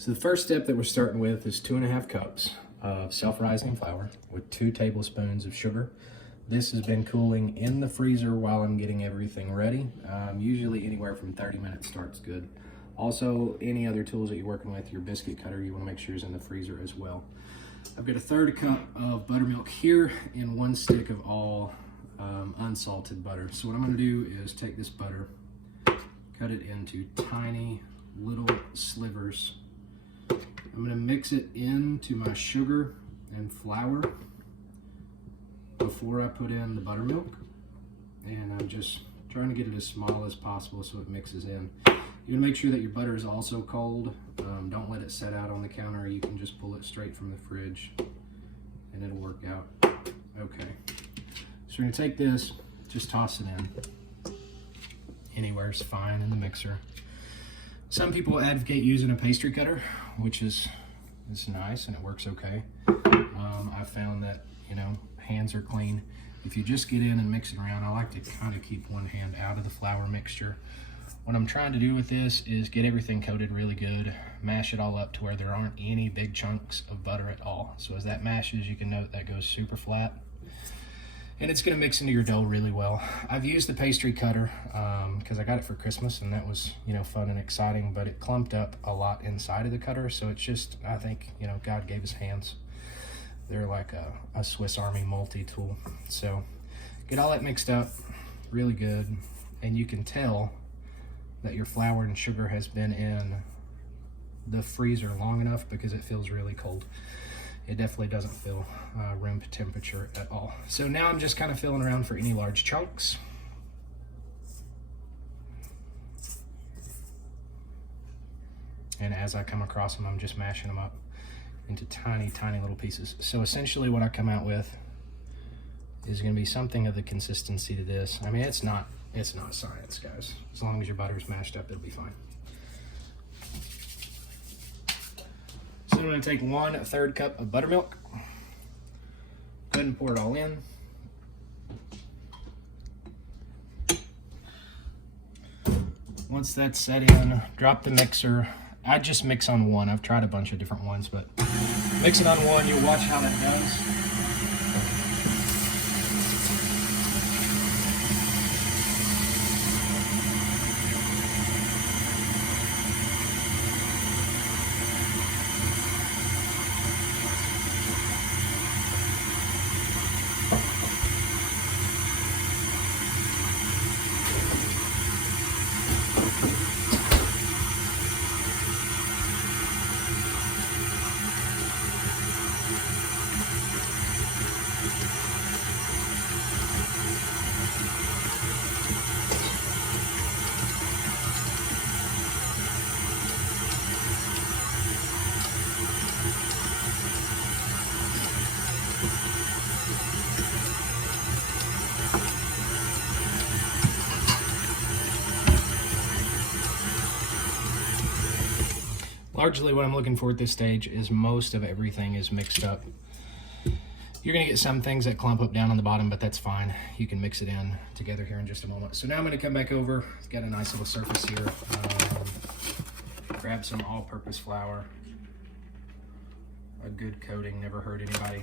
So the first step that we're starting with is 2.5 cups of self-rising flour with 2 tablespoons of sugar. This has been cooling in the freezer while I'm getting everything ready. Usually anywhere from 30 minutes starts good. Also, any other tools that you're working with, your biscuit cutter, you want to make sure is in the freezer as well. I've got a 1/3 cup of buttermilk here and 1 stick of all unsalted butter. So what I'm going to do is take this butter, cut it into tiny little slivers. I'm going to mix it into my sugar and flour before I put in the buttermilk, and I'm just trying to get it as small as possible so it mixes in. You want to make sure that your butter is also cold. Don't let it set out on the counter. You can just pull it straight from the fridge and it'll work out. Okay, so we're going to take this, just toss it in. Anywhere's fine in the mixer. Some people advocate using a pastry cutter, which is nice and it works okay. I found that, you know, hands are clean. If you just get in and mix it around, I like to kind of keep one hand out of the flour mixture. What I'm trying to do with this is get everything coated really good, mash it all up to where there aren't any big chunks of butter at all. So as that mashes, you can note that goes super flat. And it's going to mix into your dough really well. I've used the pastry cutter because I got it for Christmas, and that was, you know, fun and exciting, but it clumped up a lot inside of the cutter. So it's just, I think, you know, God gave us hands. They're like a Swiss Army multi-tool. So get all that mixed up really good, and you can tell that your flour and sugar has been in the freezer long enough because it feels really cold. It definitely doesn't feel room temperature at all. So now I'm just kind of feeling around for any large chunks. And as I come across them, I'm just mashing them up into tiny, tiny little pieces. So essentially what I come out with is gonna be something of the consistency to this. I mean, it's not science, guys. As long as your butter's mashed up, it'll be fine. So I'm going to take 1/3 cup of buttermilk. Go ahead and pour it all in. Once that's set in, drop the mixer. I just mix on one. I've tried a bunch of different ones, but mix it on one. You'll watch how that goes. Largely what I'm looking for at this stage is most of everything is mixed up. You're gonna get some things that clump up down on the bottom, but that's fine. You can mix it in together here in just a moment. So now I'm gonna come back over. I've got a nice little surface here. Grab some all-purpose flour. A good coating never hurt anybody.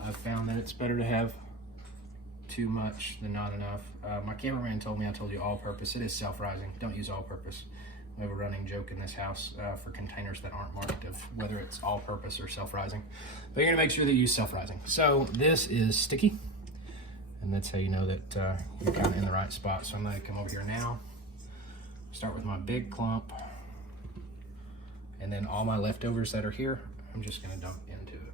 I've found that it's better to have too much than not enough. My cameraman told me I told you all-purpose. It is self-rising. Don't use all-purpose. We have a running joke in this house for containers that aren't marked of whether it's all-purpose or self-rising. But you're gonna make sure that you use self-rising. So this is sticky, and that's how you know that you're kind of in the right spot. So I'm gonna come over here now, start with my big clump, and then all my leftovers that are here, I'm just gonna dump into it.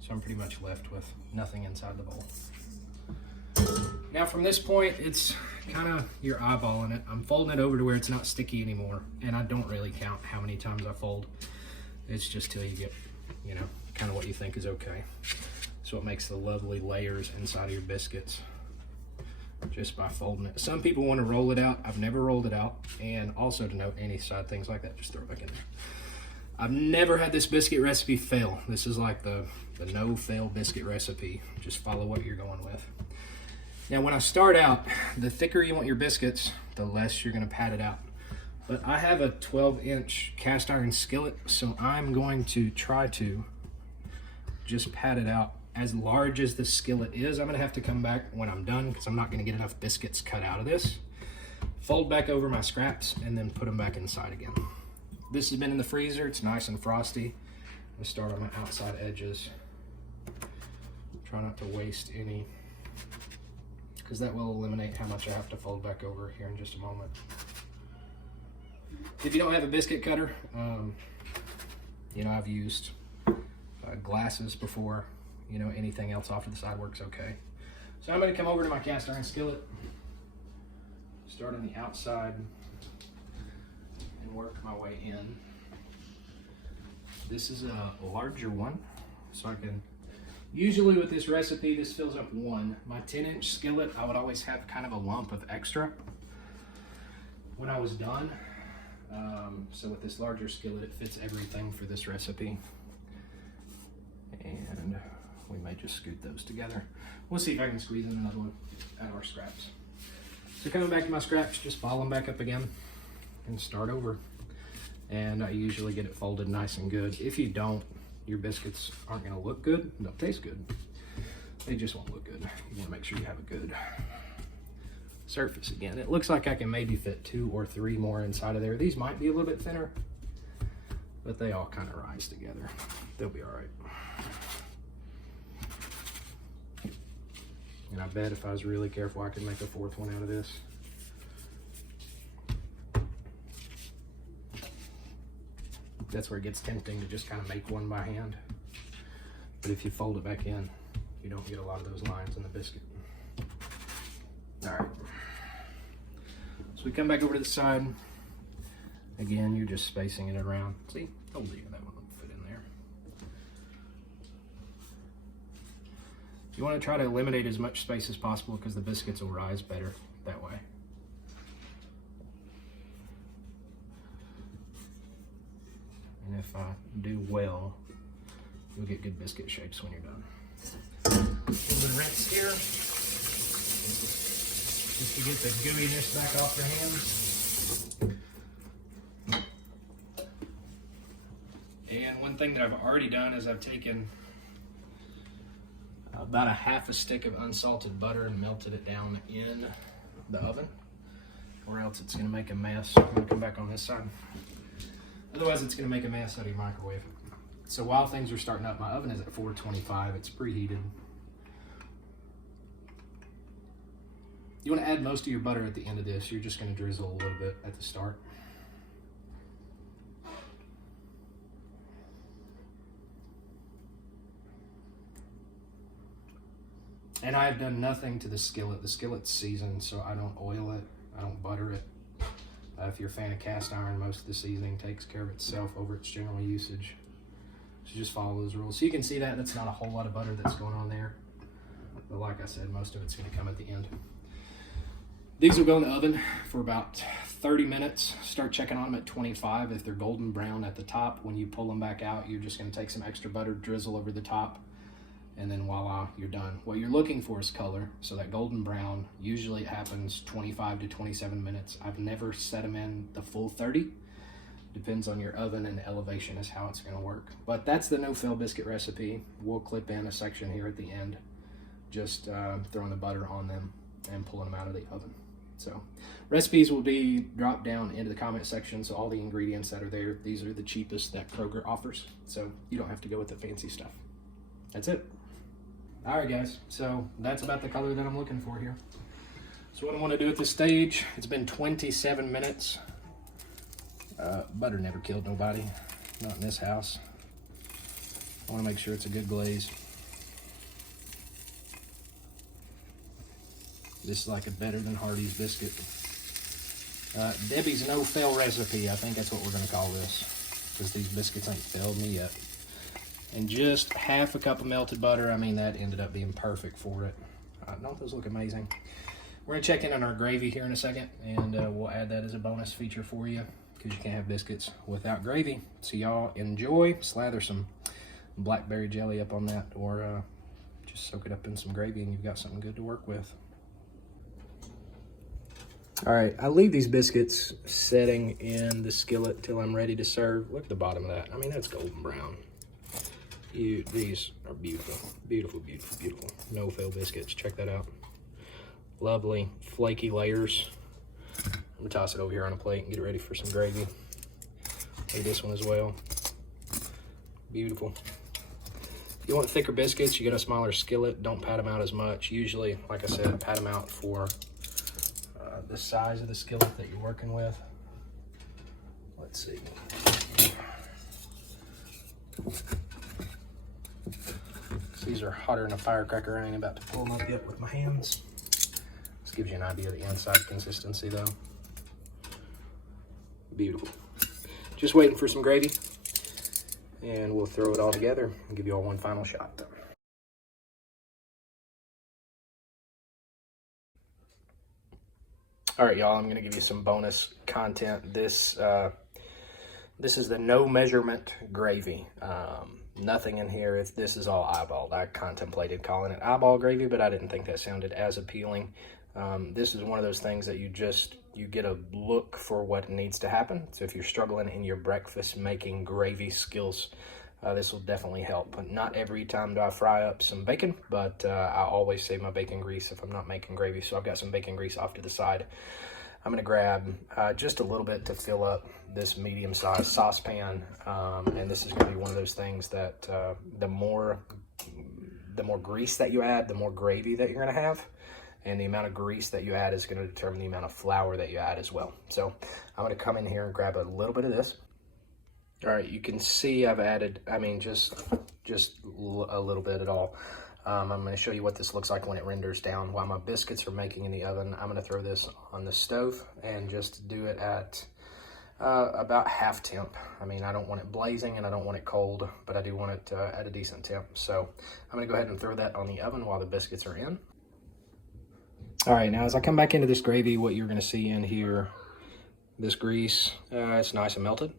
So I'm pretty much left with nothing inside the bowl. Now from this point, it's kind of, you're eyeballing it. I'm folding it over to where it's not sticky anymore, and I don't really count how many times I fold. It's just till you get, you know, kind of what you think is okay. So it makes the lovely layers inside of your biscuits just by folding it. Some people want to roll it out. I've never rolled it out. And also to note, any side things like that, just throw it back in there. I've never had this biscuit recipe fail. This is like the no-fail biscuit recipe. Just follow what you're going with. Now when I start out, the thicker you want your biscuits, the less you're gonna pat it out. But I have a 12-inch cast iron skillet, so I'm going to try to just pat it out as large as the skillet is. I'm gonna have to come back when I'm done because I'm not gonna get enough biscuits cut out of this. Fold back over my scraps and then put them back inside again. This has been in the freezer, it's nice and frosty. I'm gonna start on my outside edges. Try not to waste any, because that will eliminate how much I have to fold back over here in just a moment. If you don't have a biscuit cutter, you know, I've used glasses before. You know, anything else off to the side works okay. So I'm going to come over to my cast iron skillet, start on the outside, and work my way in. This is a larger one, so I can, usually with this recipe, this fills up one. My 10-inch skillet, I would always have kind of a lump of extra when I was done. So with this larger skillet, it fits everything for this recipe. And we may just scoot those together. We'll see if I can squeeze in another one out of our scraps. So coming back to my scraps, just follow them back up again and start over. And I usually get it folded nice and good. If you don't, your biscuits aren't gonna look good. They'll taste good. They just won't look good. You wanna make sure you have a good surface again. It looks like I can maybe fit 2 or 3 more inside of there. These might be a little bit thinner, but they all kind of rise together. They'll be all right. And I bet if I was really careful, I could make a 4th one out of this. That's where it gets tempting to just kind of make one by hand. But if you fold it back in, you don't get a lot of those lines in the biscuit. All right. So we come back over to the side. Again, you're just spacing it around. See, oh dear, that one will fit in there. You want to try to eliminate as much space as possible because the biscuits will rise better that way. And if I do well, you'll get good biscuit shapes when you're done. A little bit of rinse here, just to get the gooiness back off your hands. And one thing that I've already done is I've taken about a half a stick of unsalted butter and melted it down in the oven, or else it's gonna make a mess. I'm gonna come back on this side. Otherwise it's gonna make a mess out of your microwave. So while things are starting up, my oven is at 425, it's preheated. You wanna add most of your butter at the end of this. You're just gonna drizzle a little bit at the start. And I've done nothing to the skillet. The skillet's seasoned, so I don't oil it, I don't butter it. If you're a fan of cast iron, most of the seasoning takes care of itself over its general usage. So just follow those rules. So you can see that that's not a whole lot of butter that's going on there. But like I said, most of it's gonna come at the end. These will go in the oven for about 30 minutes. Start checking on them at 25. If they're golden brown at the top, when you pull them back out, you're just gonna take some extra butter, drizzle over the top, and then voila, you're done. What you're looking for is color. So that golden brown, usually it happens 25 to 27 minutes. I've never set them in the full 30. Depends on your oven and the elevation is how it's gonna work. But that's the no-fail biscuit recipe. We'll clip in a section here at the end, just throwing the butter on them and pulling them out of the oven. So recipes will be dropped down into the comment section. So all the ingredients that are there, these are the cheapest that Kroger offers. So you don't have to go with the fancy stuff. That's it. All right, guys, so that's about the color that I'm looking for here. So what I want to do at this stage, it's been 27 minutes. Butter never killed nobody, not in this house. I want to make sure it's a good glaze. This is like a better than Hardee's biscuit. Debbie's no-fail recipe, I think that's what we're going to call this, because these biscuits ain't failed me yet. And just half a cup of melted butter. I mean, that ended up being perfect for it. Don't those look amazing? We're gonna check in on our gravy here in a second, and we'll add that as a bonus feature for you, because you can't have biscuits without gravy. So y'all enjoy. Slather some blackberry jelly up on that, or just soak it up in some gravy and you've got something good to work with. All right, I leave these biscuits setting in the skillet till I'm ready to serve. Look at the bottom of that. I mean, that's golden brown. These are beautiful, beautiful, beautiful, beautiful. No-fail biscuits, check that out. Lovely, flaky layers. I'm gonna toss it over here on a plate and get it ready for some gravy. Maybe this one as well. Beautiful. If you want thicker biscuits, you get a smaller skillet. Don't pat them out as much. Usually, like I said, pat them out for the size of the skillet that you're working with. Let's see. These are hotter than a firecracker. I ain't about to pull them up yet with my hands. This gives you an idea of the inside consistency though. Beautiful. Just waiting for some gravy and we'll throw it all together and give you all one final shot. All right, y'all, I'm gonna give you some bonus content. This is the no measurement gravy. Nothing in here. This is all eyeballed. I contemplated calling it eyeball gravy, but I didn't think that sounded as appealing. This is one of those things that you get a look for what needs to happen. So if you're struggling in your breakfast making gravy skills, this will definitely help. But not every time do I fry up some bacon, but I always save my bacon grease if I'm not making gravy. So I've got some bacon grease off to the side. I'm gonna grab just a little bit to fill up this medium-sized saucepan, and this is gonna be one of those things that the more grease that you add, the more gravy that you're gonna have, and the amount of grease that you add is gonna determine the amount of flour that you add as well. So I'm gonna come in here and grab a little bit of this. All right, you can see I've added, I mean, just a little bit at all. I'm going to show you what this looks like when it renders down. While my biscuits are making in the oven, I'm going to throw this on the stove and just do it at about half temp. I mean, I don't want it blazing and I don't want it cold, but I do want it at a decent temp. So I'm going to go ahead and throw that on the oven while the biscuits are in. All right, now as I come back into this gravy, what you're going to see in here, this grease, it's nice and melted.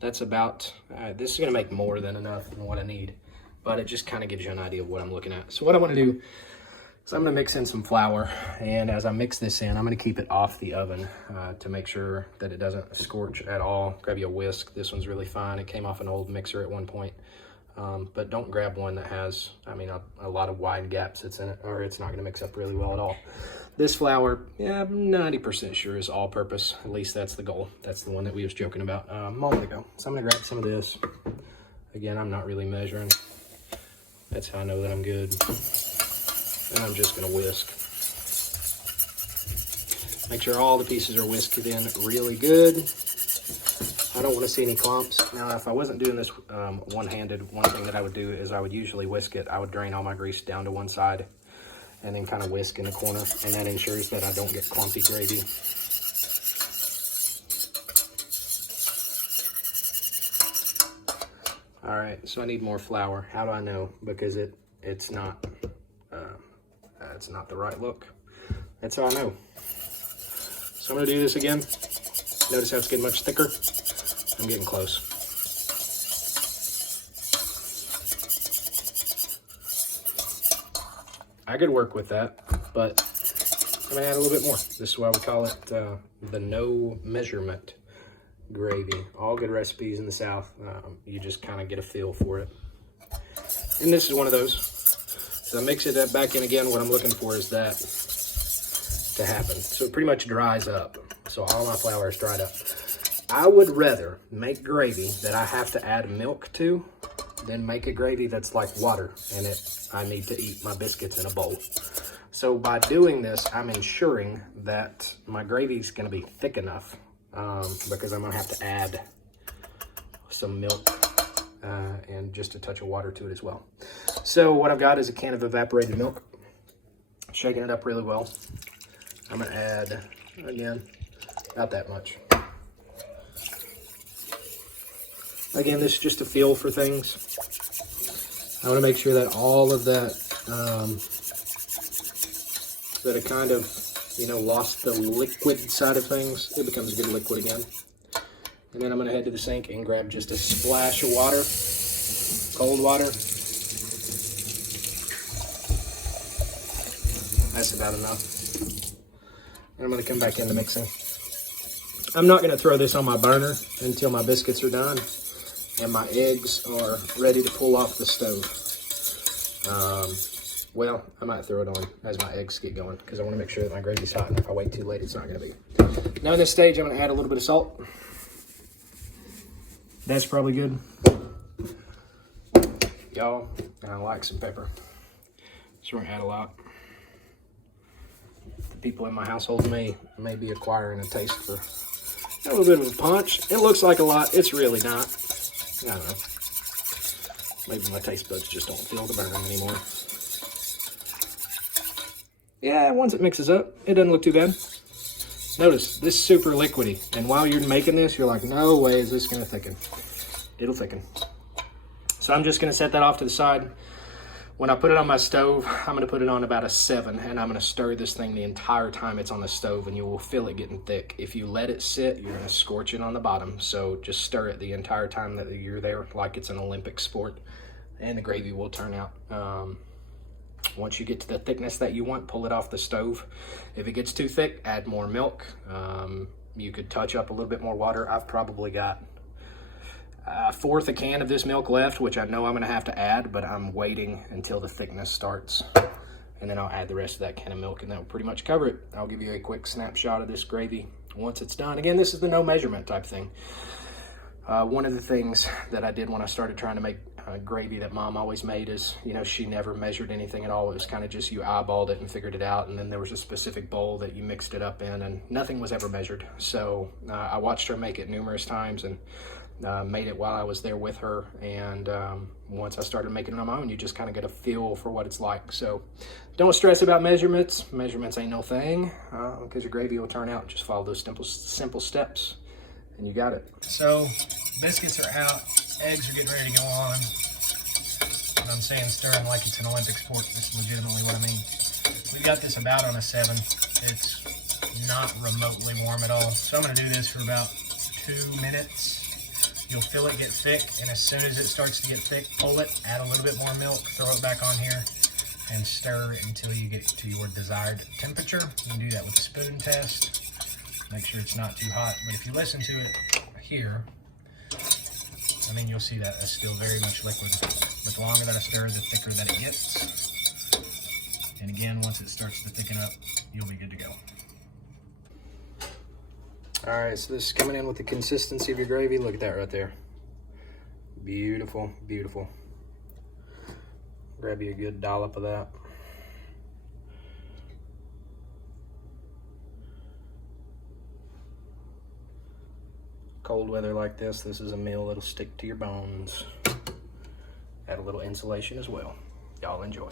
That's about, this is going to make more than enough than what I need, but it just kind of gives you an idea of what I'm looking at. So what I want to do is I'm going to mix in some flour, and as I mix this in, I'm going to keep it off the oven to make sure that it doesn't scorch at all. Grab you a whisk. This one's really fine. It came off an old mixer at one point, but don't grab one that has, I mean, a lot of wide gaps that's in it, or it's not going to mix up really well at all. This flour, yeah, I'm 90% sure is all-purpose. At least that's the goal. That's the one that we was joking about a moment ago. So I'm going to grab some of this. Again, I'm not really measuring. That's how I know that I'm good. And I'm just going to whisk. Make sure all the pieces are whisked in really good. I don't want to see any clumps. Now, if I wasn't doing this one-handed, one thing that I would do is I would usually whisk it. I would drain all my grease down to one side and then kind of whisk in the corner, and that ensures that I don't get clumpy gravy. All right, so I need more flour. How do I know? Because it's not the right look. That's how I know. So I'm gonna do this again. Notice how it's getting much thicker. I'm getting close. I could work with that, but I'm gonna add a little bit more. This is why we call it the no measurement gravy. All good recipes in the South, you just kind of get a feel for it. And this is one of those. So I mix it back in again. What I'm looking for is that to happen. So it pretty much dries up. So all my flour is dried up. I would rather make gravy that I have to add milk to than make a gravy that's like water and I need to eat my biscuits in a bowl. So by doing this, I'm ensuring that my gravy is going to be thick enough because I'm going to have to add some milk and just a touch of water to it as well. So what I've got is a can of evaporated milk. Shaking it up really well. I'm going to add, again, not that much. Again, this is just a feel for things. I want to make sure that all of that, that it kind of, you know, lost the liquid side of things. It becomes a good liquid again. And then I'm going to head to the sink and grab just a splash of water, cold water. That's about enough. And I'm gonna come back into mixing. I'm not gonna throw this on my burner until my biscuits are done and my eggs are ready to pull off the stove. Well, I might throw it on as my eggs get going because I wanna make sure that my gravy's hot, and if I wait too late, it's not gonna be. Now in this stage, I'm gonna add a little bit of salt. That's probably good. Y'all, and I like some pepper. So we're gonna add a lot. The people in my household may be acquiring a taste for a little bit of a punch. It looks like a lot, it's really not. I don't know. Maybe my taste buds just don't feel the burn anymore. Yeah, once it mixes up, it doesn't look too bad. Notice, this is super liquidy. And while you're making this, you're like, no way is this gonna thicken. It'll thicken. So I'm just gonna set that off to the side. When I put it on my stove, I'm gonna put it on about a 7, and I'm gonna stir this thing the entire time it's on the stove, and you will feel it getting thick. If you let it sit, you're gonna scorch it on the bottom. So just stir it the entire time that you're there, like it's an Olympic sport, and the gravy will turn out. Once you get to the thickness that you want, pull it off the stove. If it gets too thick, add more milk. You could touch up a little bit more water. I've probably got a fourth a can of this milk left, which I know I'm gonna have to add, but I'm waiting until the thickness starts. And then I'll add the rest of that can of milk, and that will pretty much cover it. I'll give you a quick snapshot of this gravy once it's done. Again, this is the no measurement type thing. One of the things that I did when I started trying to make gravy that Mom always made is, you know, she never measured anything at all. It was kind of just you eyeballed it and figured it out, and then there was a specific bowl that you mixed it up in, and nothing was ever measured. So I watched her make it numerous times and made it while I was there with her, and once I started making it on my own, you just kind of get a feel for what it's like. So don't stress about measurements. Measurements ain't no thing, because your gravy will turn out. Just follow those simple steps, and you got it. So biscuits are out, eggs are getting ready to go on. And I'm saying stirring like it's an Olympic sport. This is legitimately what I mean. We got this about on a 7. It's not remotely warm at all. So I'm gonna do this for about 2 minutes. You'll feel it get thick, and as soon as it starts to get thick, pull it, add a little bit more milk, throw it back on here, and stir it until you get to your desired temperature. You can do that with a spoon test. Make sure it's not too hot, but if you listen to it here, I mean, you'll see that it's still very much liquid. But the longer that I stir, the thicker that it gets. And again, once it starts to thicken up, you'll be good to go. All right, so this is coming in with the consistency of your gravy. Look at that right there. Beautiful, beautiful. Grab you a good dollop of that. Cold weather like this is a meal that'll stick to your bones. Add a little insulation as well. Y'all enjoy.